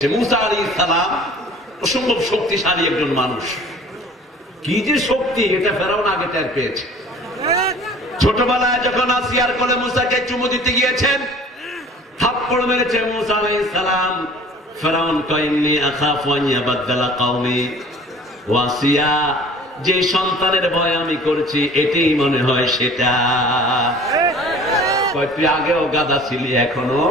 মুসা আলাইহিস সালাম অসম্ভব শক্তিশালী একজন মানুষ। কি যে শক্তি, এটা ফেরাউন আগে টের পেয়েছে। ছোটবেলায় যখন আসিয়ার কোলে মুসাকে চুমু দিতে গিয়েছেন, থাপ্পড় মেরেছে মুসা আলাইহিস সালাম। ফেরাউন কইনি আখাফু আন ইয়াবাদদালা কওমি ওয়াসিয়া, যে সন্তানের ভয় আমি করছি এটাই মনে হয় সেটা। তুই আগেও গাদা ছিলি, এখনো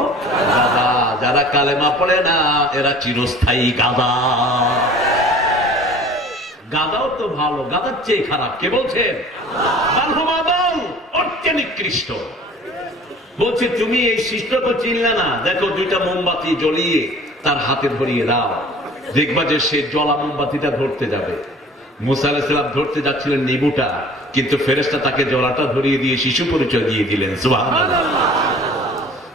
গাদা। যারা কালেমা পড়ে না এরা চিরস্থায়ী গাদা। গাদাও তো ভালো, গাদার চেয়ে খারাপ কে বলছেন? নিকৃষ্ট বলছে। তুমি এই শিষ্টকে চিনলে না? দেখো দুইটা মোমবাতি জ্বলিয়ে তার হাতে ধরিয়ে দাও, দেখবা যে সে জ্বলা মোমবাতিটা ধরতে যাবে। মুসা আলাইহিস সালাম ধরতে যাচ্ছিলেন নিবুটা, কিন্তু ফেরেশতা তাকে জলাটা ধরিয়ে দিয়ে শিশু পরিচয় দিয়ে দিলেন। সুবহানাল্লাহ।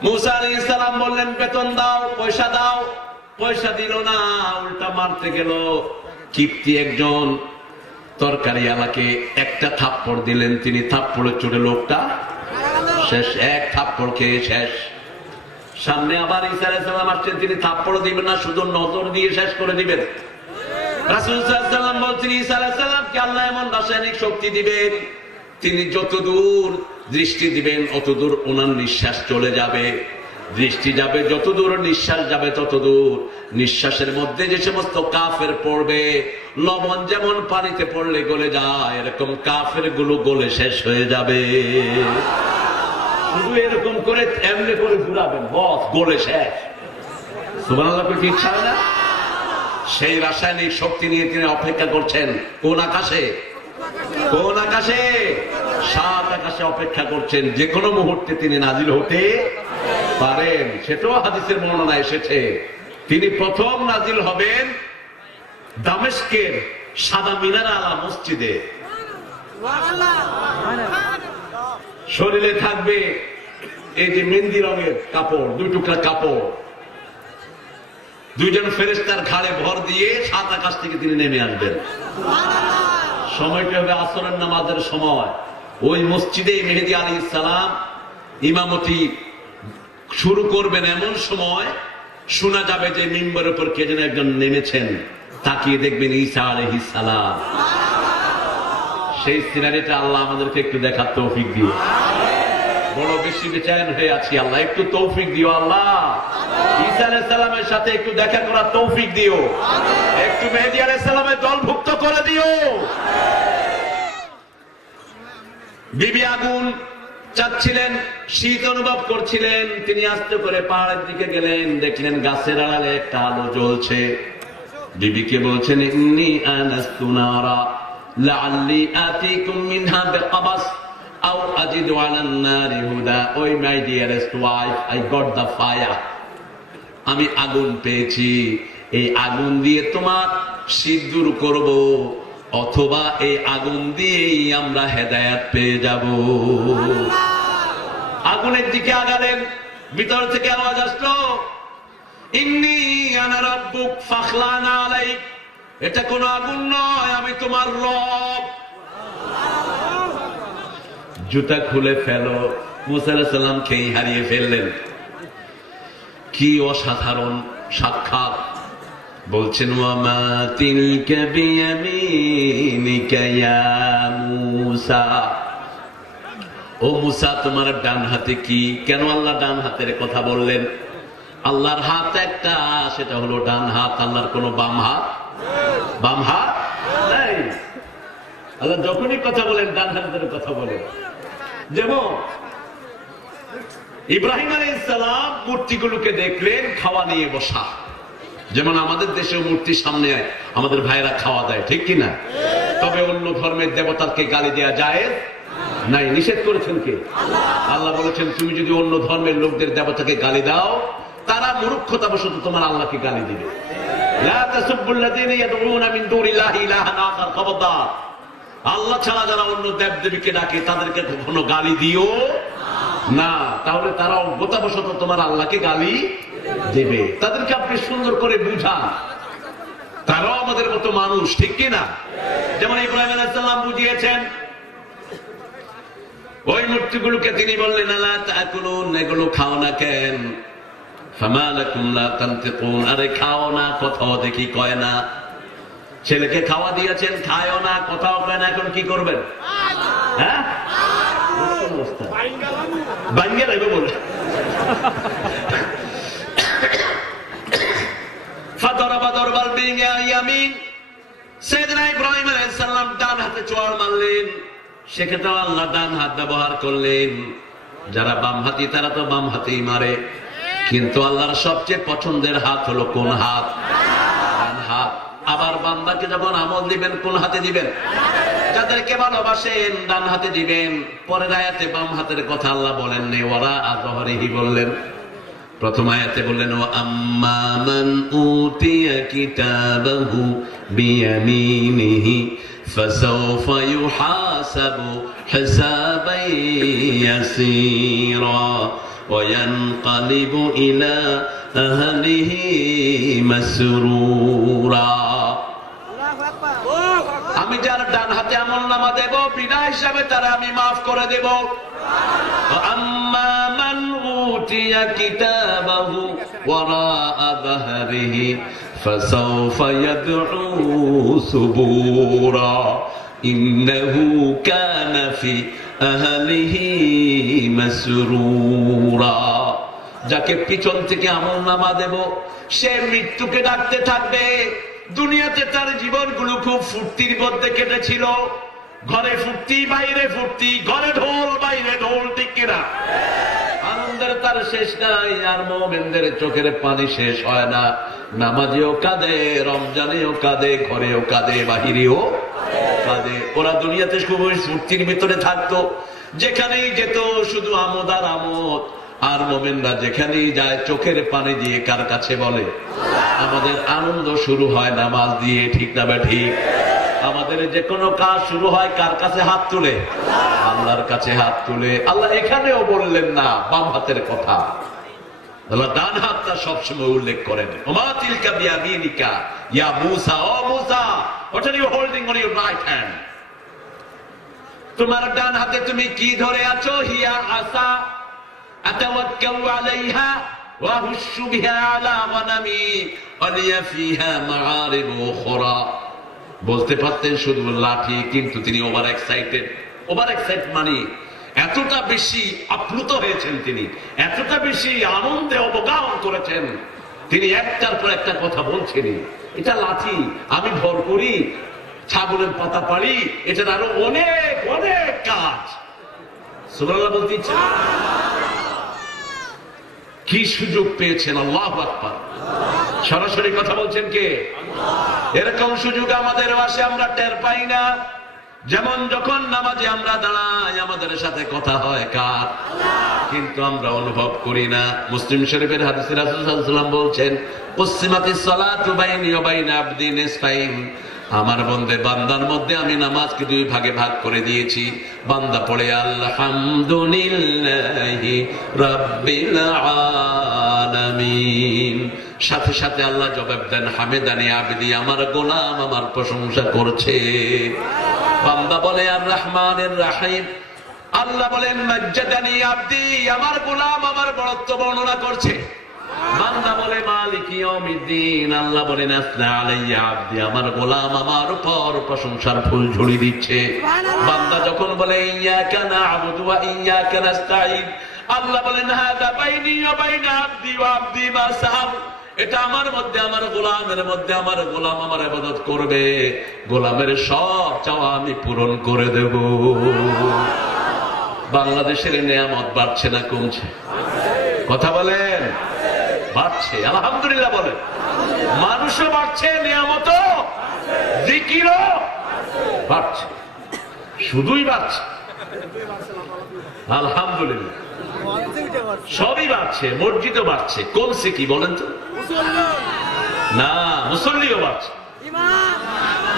মুসা আলাইহিস সালাম বললেন বেতন দাও, পয়সা দাও। পয়সা দিল না, উল্টা মারতে গেল। কিপ্তি একজন তরকারি আলাকে একটা থাপ্পড় দিলেন, তিনি থাপ্পড়ের চোটে লোকটা শেষ, এক থাপ্পড় খেয়ে শেষ। সামনে আবার ঈসা আলাইহিস সালাম আসছেন, তিনি থাপ্পড় দিবেন না, শুধু নজর দিয়ে শেষ করে দিবেন। রাসূল সাল্লাল্লাহু আলাইহি ওয়াসাল্লাম বলছেন ঈসা আলাইহিস সালামকে আল্লাহ এমন রাসায়নিক শক্তি দিবেন, তিনি যতদূর দৃষ্টি দিবেন অতদূর ওনার নিঃশ্বাস চলে যাবে। দৃষ্টি যাবে যতদূর, নিঃশ্বাস যাবে ততদূর। নিঃশ্বাসের মধ্যে যে সমস্ত কাফের পড়বে, লবণ যেমন পানিতে পড়লে গলে যায়, এরকম কাফের গুলো গলে শেষ হয়ে যাবে। শুধু এরকম করে এমনি করে ঘুরাবেন, বস গলে শেষ। সুবহানাল্লাহ, কি ইচ্ছা হয় না? সেই রাসায়নিক শক্তি নিয়ে তিনি অপেক্ষা করছেন। কোন আকাশে? কোন আকাশে? সাত আকাশে অপেক্ষা করছেন। যে কোনো মুহূর্তে তিনি নাজিল হতে পারেন, সেটাও হাদিসের বর্ণনা এসেছে। তিনি প্রথম নাজিল হবেন দামেস্কের সাদা মিনারা আলা মসজিদে। শরীরে থাকবে এই যে মেহেন্দি রঙের কাপড়, দুই টুকরা কাপড়। দুইজন ফেরেশতার ঘাড়ে ভর দিয়ে সাত আকাশ থেকে তিনি নেমে আসবেন। সময়টি হবে আসরের নামাজের সময়। ওই মসজিদে মেহেদী আলাইহিস সালাম ইমামতি শুরু করবেন। এমন সময় শোনা যাবে যে মিম্বরের উপর কে যেন একজন নেমেছেন, তাকিয়ে দেখবেন ঈসা আলাইহিস সালাম। সেই সিনারিটা আল্লাহ আমাদেরকে একটু দেখার তৌফিক দিও। বড় বেশি বেচেন হয়ে আছি, আল্লাহ একটু তৌফিক দিও। আল্লাহ ঈসা আলাইহিস সালামের সাথে একটু দেখা করার তৌফিক দিও, একটু মেহেদী আলাইহিস সালামের দলভুক্ত করে দিও। বিবি আগুন চাচ্ছিলেন, শীত অনুভব করছিলেন। তিনি আস্তে করে পাহাড়ের দিকে গেলেন, দেখলেন গাছের আড়ালে একটা আলো জ্বলছে। বিবিকে বলছেন ইন্নী আনাস্তু নারা লাআল্লি আতিকুম মিনহা বিকাবাস আও আজিদু আলান নারি হুদা। ওই মাই dearest wife, I got the fire. আমি আগুন পেয়েছি, এই আগুন দিয়ে তোমার শীত দূর করব, অথবা এই আগুন দিয়েই আমরা হেদায়েত পেয়ে যাব। আগুনের দিকে আগালেন, ভিতর থেকে আওয়াজ আসলো ইন্নী আনা রাব্বুক ফাখলানা আলাইক। এটা কোনো আগুন নয়, আমি তোমার রব। জুতা খুলে ফেলো। মুসা আলাইহিস সালাম খেই হারিয়ে ফেললেন। কি অসাধারণ সাক্ষাৎ! বলছেন ওয়ামা তিলকা বিয়ামিনিকা ইয়া মূসা। ও মূসা, তোমার ডান হাতে কি? কেন আল্লাহ ডান হাতের কথা বললেন? আল্লাহর হাত একটা, সেটা হলো ডান হাত। আল্লাহর কোন বাম হাত? বাম হাত নাই। আল্লাহ যখনই কথা বলেন ডান হাতের কথা বলেন। যেমন ইব্রাহিম আলাইহিস সালাম মূর্তিগুলোকে দেখলেন খাওয়া নিয়ে বসা। যেমন আমাদের দেশে মূর্তির সামনে আমাদের ভাইরা খাওয়া দেয়, ঠিক কিনা? তবে অন্য ধর্মের দেবতাকে গালি দেওয়া যায় নাই, নিষেধ করেছেন কে? আল্লাহ বলেছেন তুমি যদি অন্য ধর্মের লোকদের দেবতাকে গালি দাও, তারা মূর্খতাবশত তোমার আল্লাহকে গালি দিবে। লা তাসুবুল্লাযীনা ইয়াদউনা মিন দুনিল্লাহি ইলাহান আখার। খবরদার, আল্লাহ ছাড়া যারা অন্য দেবদেবীকে ডাকে তাদেরকে কখনো গালি দিও না, তাহলে তারা অজ্ঞতাবশত তোমার আল্লাহকে গালি দেবে। তাদেরকে আপনি সুন্দর করে বুঝান, তারাও আমাদের মতো মানুষ, ঠিক কিনা? যেমন ইব্রাহিম আলাইহিস সালাম বুঝিয়েছেন। ওই মূর্তিগুলোকে তিনি বললেন আলা তাকুলুন, এগুলো খাও না কেন? ফামা লাকুম লা তানতিকুন, আরে খাও না, কথাও দেখি কয় না। ছেলেকে খাওয়া দিয়েছেন, খায়ও না, কথাও কয় না, এখন কি করবেন? হ্যাঁ, বাঙ্গা লাগবে বলে। ফাদরাবা দরবাল বিয়ামিন, সাইয়েদনা ইব্রাহিম আলাইহিস সালাম ডান হাতে চোয়ার মারলেন, সেক্ষেত্রে আল্লাহ ডান হাত ব্যবহার করলেন। যারা বাম হাতি তারা তো বাম হাতেই মারে, কিন্তু আল্লাহর সবচেয়ে পছন্দের হাত হলো কোন হাত? ডান হাত। আবার বান্দাকে যখন আমল দিবেন কোন হাতে দিবেন? যাদেরকে ভালোবাসেন ডান হাতে দিবেন। পরের আয়াতে বাম হাতের কথা আল্লাহ বলেন নে, ওরা আযহরিহি বললেন। প্রথম আয়াতে বললেন ওয়া আম্মা মান উতিয়া কিতাবাহু বিয়ামিনিহি ফাসাউফা ইউহাসাবু হিসাবান ইয়াসীরা ওয়া ইয়ানকালিবু ইলা আহলিহি মাসরুরা। আমি যার ডান হাতে আমলনামা দেব বিনা হিসাবে তারা আমি মাফ করে দেব। আম্মা মান উতিয়া কিতাবাহু ওয়ারাআ যাহরিহি ফাসাউফা ইয়াদউ সুবুরা ইন্নাহু কানা ফি আহলিহি মাসরুরা। যাকে পিছন থেকে আমলনামা দেব সে মৃত্যুকে ডাকতে থাকবে। দুনিয়াতে তার জীবনগুলো খুব ফুর্তির মধ্যে কেটেছিল। ঘরে ফুর্তি, বাইরে ফুর্তি, ঘরে ঢোল, বাইরে ঢোল, ঠিক কিনা? আনন্দের তার শেষ নাই। আর মুমিনদের চোখের পানি শেষ হয় না। নামাজেও কাঁদে, রমজানেও কাঁদে, ঘরেও কাঁদে, বাহিরেও কাঁদে। ওরা দুনিয়াতে খুব ফুর্তির ভিতরে থাকতো, যেখানেই যেত শুধু আমোদ আর আমোদ। আর মুমিনরা যেখানেই যায় চোখের পানি দিয়ে কার কাছে বলে? আমাদের আনন্দ শুরু হয় নামাজ দিয়ে, ঠিক না বা ঠিক? আমাদের যে কোনো কাজ শুরু হয় কার কাছে? হাত তুলে, আল্লাহর কাছে হাত তুলে। আল্লাহ এখানেও বললেন না বাম হাতের কথা, আল্লাহ ডান হাতটা সবসময় উল্লেখ করেন। ওমা তিলকা বিয়ামিনিকা ইয়া মূসা, ও Musa, what are you holding on your right hand? তোমার ডান হাতে তুমি কি ধরে আছো? হিয়া আসা আতাওয়াক্কালু আলাইহা ওয়া হুশু বিহা আলা গনামি ওয়া লিয়া ফিহা মাআরিবু উখরা। বলতে পারতেন শুধু লাঠি, কিন্তু তিনি ওভার এক্সাইটেড। ওভার এক্সাইট মানে এতটা বেশি আপ্লুত হয়েছেন, তিনি এতটা বেশি আনন্দে অবগাহন করেছেন, তিনি একটার পর একটা কথা বলছেন। এটা লাঠি, আমি ভর করি, ছাগলের পাতা পাড়ি, এটার আরো অনেক অনেক কাজ। সুবহানাল্লাহ বলতে ইচ্ছে। কি সুযোগ পেয়েছেন! আল্লাহু আকবার। সরাসরি কথা বলছেন কে? এরকম সুযোগ আমাদের বাসে আমরা টের পাই না। যেমন যখন নামাজে আমরা দাঁড়াই আমাদের সাথে কথা হয় কার? কিন্তু আমরা অনুভব করি না। মুসলিম শরীফের হাদিসে রাসূল সাল্লাল্লাহু আলাইহি ওয়াসাল্লাম বলছেন কুসিমাতিস সালাতু বাইনি ওয়া বাইনা আবদি নিসফাইন, আমার বান্দার মধ্যে আমি নামাজকে দুই ভাগে ভাগ করে দিয়েছি। বান্দা পড়ে আলহামদুলিল্লাহি রাব্বিল আলামিন, সাথে সাথে আল্লাহ জবাব দেন হামেদানি আবদি, আমার গোলাম আমার প্রশংসা করছে। বান্দা বলে আর রহমানির রহিম, আল্লাহ বলেন মাজ্জাদানি আবদি, আমার গোলাম আমার বড়ত্ব বর্ণনা করছে। বান্দা বলে মালিক ইয়াউমিদ্দিন, আল্লাহ বলেন আসনা আলাইয়া আবদি, আমার গোলাম আমার উপর প্রশংসার ফুল ঝুড়ি দিচ্ছে। বান্দা যখন বলে ইয়াকা না'বুদু ওয়া ইয়াকা নাস্তাঈন, আল্লাহ বলেন হাদা বাইনি ওয়া বাইনা আবদি ওয়া আবদি মা সাআল, এটা আমার মধ্যে আমার গোলামের মধ্যে আমার গোলাম আমার ইবাদত করবে, গোলামের সব চাওয়া আমি পূরণ করে দেব। বাংলাদেশের নিয়ামত বাড়ছে না কমছে? কথা বলেন। বাড়ছে, আলহামদুলিল্লাহ বলেন। মানুষও বাড়ছে, নিয়ামতও, জিকিরও বাড়ছে, শুধুই বাড়ছে। আলহামদুলিল্লাহ সবই বাড়ছে, মসজিদও বাড়ছে। কমছে কি বলেন তো? না, মুসল্লিও বাড়ছে।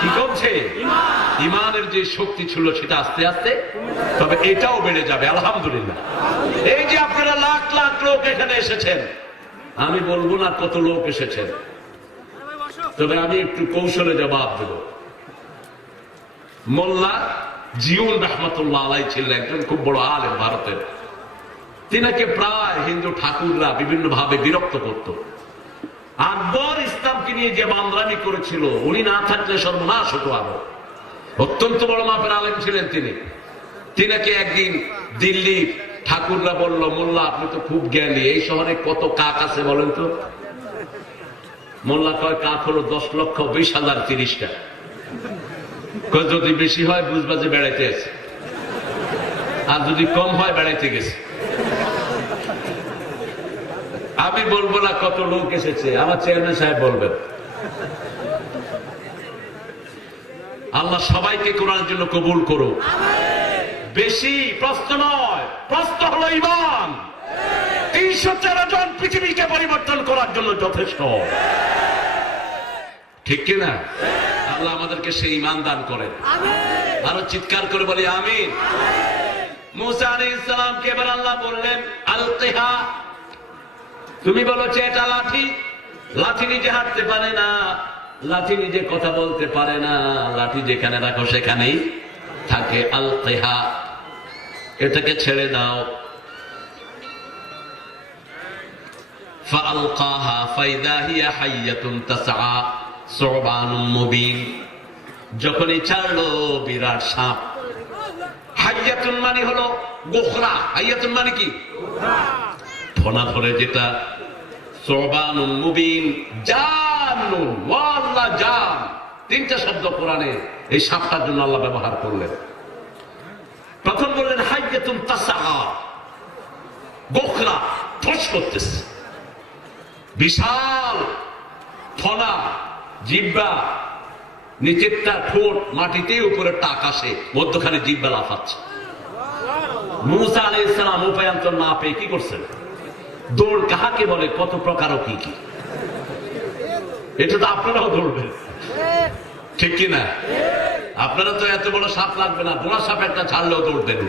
কি কমছে? ইমানের যে শক্তি ছিল সেটা আস্তে আস্তে, তবে এটাও বেড়ে যাবে আলহামদুলিল্লাহ। এই যে আপনারা লাখ লাখ লোক এখানে এসেছেন, আমি বলবো না কত লোক এসেছেন, তবে আমি একটু কৌশলে জবাব দেব। মোল্লা জিউল রহমতুল্লাহ আলাই ছিলেন একজন খুব বড় আলেম ভারতের। তিনাকে প্রায় হিন্দু ঠাকুররা বিভিন্ন ভাবে বিরক্ত করত। আকবর ইসলামকে নিয়ে যে বান্দরামি করেছিল, উনি না থাকলে সর্বনাশ হতো। আরো অত্যন্ত বড় মাপের আলেম ছিলেন তিনি। তিনাকে একদিন দিল্লির ঠাকুররা বলল, মোল্লা আপনি তো খুব জ্ঞানী, এই শহরে কত কাক আছে বলেন তো? মোল্লা কয় কাক হলো 10,20,30টা। যদি বেশি হয় বুঝবা যে বেড়াইতে আছে, আর যদি কম হয় বেড়াইতে গেছে। আমি বলবো না কত লোক এসেছে, আমার চেয়ারম্যান সাহেব বলবেন। আল্লাহ সবাইকে কোরআনের জন্য কবুল করো। বেশি প্রশ্ন নয়, প্রশ্ন হলো ঈমান। 313 জন পৃথিবীকে পরিবর্তন করার জন্য যথেষ্ট, ঠিক কিনা? আল্লাহ আমাদেরকে সেই ঈমান দান করেন। আরো চিৎকার করে বলি আমিন। মুসা আলাইহিস সালামকে এবার আল্লাহ বললেন আলকিহা, তুমি বলেছো এটা লাঠি। লাঠি নিজে হাঁটতে পারে না, লাঠি নিজে কথা বলতে পারে না, লাঠি যেখানে রাখো সেখানেই থাকে। আলকিহা, এটাকে ছেড়ে দাও। ফাআলকাহা ফাইদা হিয়া হাইয়াতুন তাসআ সুবানুম মুবিন। যখনই ছাড়লো বিরাট সাপ। হাইয়াতুন মানে হলো গোখরা, হাইয়াতুন মানে কি? ফনা ধরে যেটা। সুবানুম মুবিন, জানুন ওয়াল্লাহ জান, তিনটা শব্দ কোরআনে এই সাপটার জন্য আল্লাহ ব্যবহার করলেন। প্রথম বললেন হাইয়াতুন তাসআ, গোখরা ফস করতেছে, বিশাল ফনা, জিহ্বা, নিচেরটা ঠোঁট মাটিতে, উপরেরটা আকাশে, মধ্যখানে জিহ্বা লাফাচ্ছে। মুসা আলাইহিস সালাম উপায়ান্তর না পেয়ে কি করছেন? দৌড় কাহাকে বলে, কত প্রকার ও কি কি, এটা তো আপনারাও দৌড়বেন, ঠিক কিনা? আপনারা তো এত বড় সাপ লাগবে না, বোনা সাপ একটা ছাড়লেও দৌড়বেন।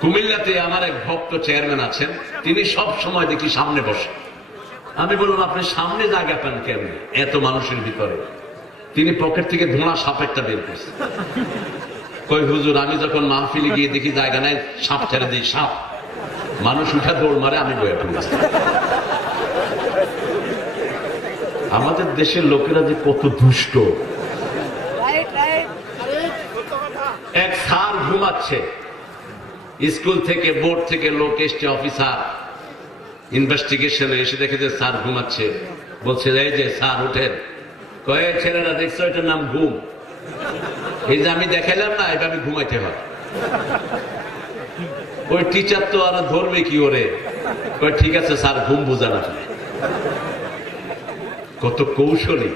কুমিল্লাতে আমার এক ভক্ত চেয়ারম্যান আছেন, তিনি সব সময় দেখি সামনে বসে। আমি বললাম আপনি সামনে জায়গা পান কেমন এত মানুষের ভিতরে? তিনি পকেট থেকে ধোঁয়া সাপ একটা বের করছে। কই হুজুর, আমি যখন মাহফিলে গিয়ে দেখি জায়গা নাই, সাপ ছেড়ে দিই, সাপ। মানুষ উঠা দৌড় মারে, আমি বয়ে পড়েছি। আমাদের দেশের লোকেরা যে কত দুষ্ট। এক স্যার ঘুমাচ্ছে, স্কুল থেকে বোর্ড থেকে লোক এসছে, অফিসার ইনভেস্টিগেশনে এসে দেখে যে স্যার ঘুমাচ্ছে। বলছে এই যে স্যার উঠেন। কয়ে ছেলেরা দেখছো এটার নাম ঘুম, এই যে আমি দেখাইলাম না, এটা আমি ঘুমাইতে হয়। ওই টিচার তো আর ধরবে কি ওরে? কয়ে ঠিক আছে স্যার, ঘুম বুঝা না। কত কৌশলী।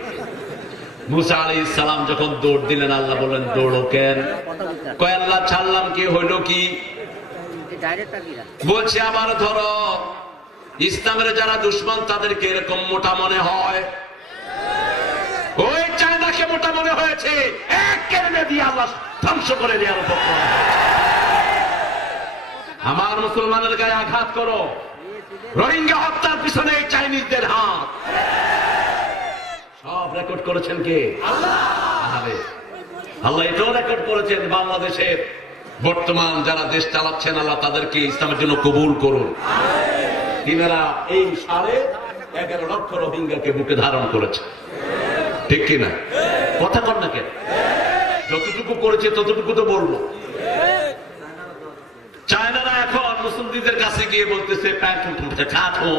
মুসা আলাইহিস সালাম যখন দৌড় দিলেন, আল্লাহ বললেন দৌড়ো কেন? কয় আল্লাহ ছাড়লাম কি হইল কি? বলছে আবার ধরো, ইসলামের যারা দুশ্মন তাদেরকে এরকম মোটা মনে হয়। ওই চায়নাকে মোটা মনে হয়েছে, এক কেড়ে দিয়ে আল্লাহ ধ্বংস করে দেওয়ার উপর। আমার মুসলমানের গায়ে আঘাত করো, রোহিঙ্গা হত্যার পিছনে এই চাইনিজদের হাত। সব রেকর্ড করেছেন কে? আল্লাহ। আল্লাহ এটাও রেকর্ড করেছেন, বাংলাদেশের বর্তমান যারা দেশ চালাচ্ছেন, আল্লাহ তাদেরকে ইসলামের জন্য কবুল করুন। তিনারা এই 11.5 লক্ষ রোহিঙ্গাকে বুকে ধারণ করেছে, ঠিক কিনা? কথা কর না কেন? যতটুকু করেছে ততটুকু তো বলবো। চায়নারা এখন মুসলিমদের কাছে গিয়ে বলতেছে প্যান্ট উঠে খাটো।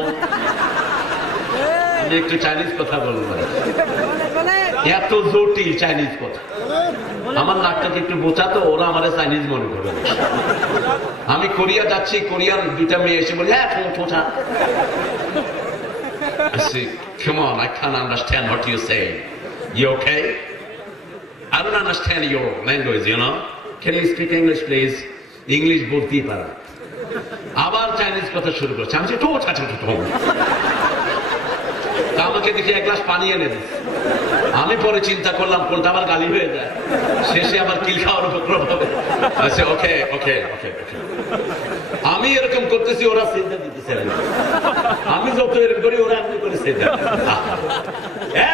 আমি একটু চাইনিজ কথা বলবো, এত জটিল চাইনিজ কথা। আমার নাকটাকে একটু বোঝাতো, ওরা আমার চাইনিজ মনে করবে। আমি কোরিয়া যাচ্ছি, কোরিয়ার 2টা মেয়ে এসে বলে হ্যাঁ ঠোঁটা। Come on, I can't understand what you're saying. You okay? I don't understand your language, you know. Can you speak English, please? English বলতেই পারে। আবার চাইনিজ কথা শুরু করছে। আমি ঠোঁটা আমাকে দেখে 1 গ্লাস পানি এনে দিস। আমি পরে চিন্তা করলাম কোনটা আবার গালি হয়ে যায়, শেষে আবার কিল খাওয়ার উপক্রম হবে। আচ্ছা ওকে ওকে ওকে। আমি এরকম করতেছি, ওরা সিজদা দিতেছে। আমি যত এরকম করি, ওরা এমনি করে সিজদা।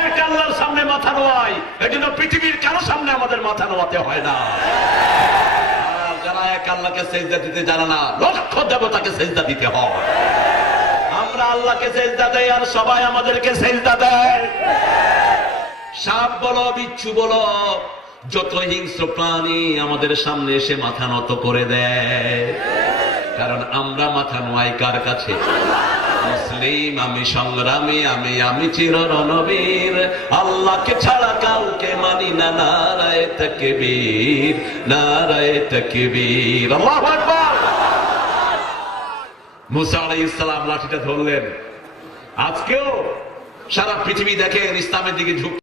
এক আল্লাহর সামনে মাথা নোয়াই, এজন্য পৃথিবীর কারো সামনে আমাদের মাথা নোয়াতে হয় না। যারা এক আল্লাহকে সেজদা দিতে জানে না, লক্ষ দেবতাকে সেজদা দিতে হয়। আমরা আল্লাহকে সেজদা দেই আর সবাই আমাদেরকে সেজদা দেয়। সাপ বলো, বিচ্ছু বলো, যত হিংস্র প্রাণী আমাদের সামনে এসে মাথা নত করে দেয়, কারণ আমরা মাথা নোয়াই কার কাছে? মুসলিম আমি, সংগ্রামী আমি, আমি চির রণবীর, আল্লাহকে ছাড়া কাউকে মানি না। নারায়ে তাকবীর, নারায়ে তাকবীর, আল্লাহু আকবার। মুসা আলাইহিস সালাম লাঠিটা ধরলেন। আজকেও সারা পৃথিবী দেখেন ইসলামের দিকে ঝুঁক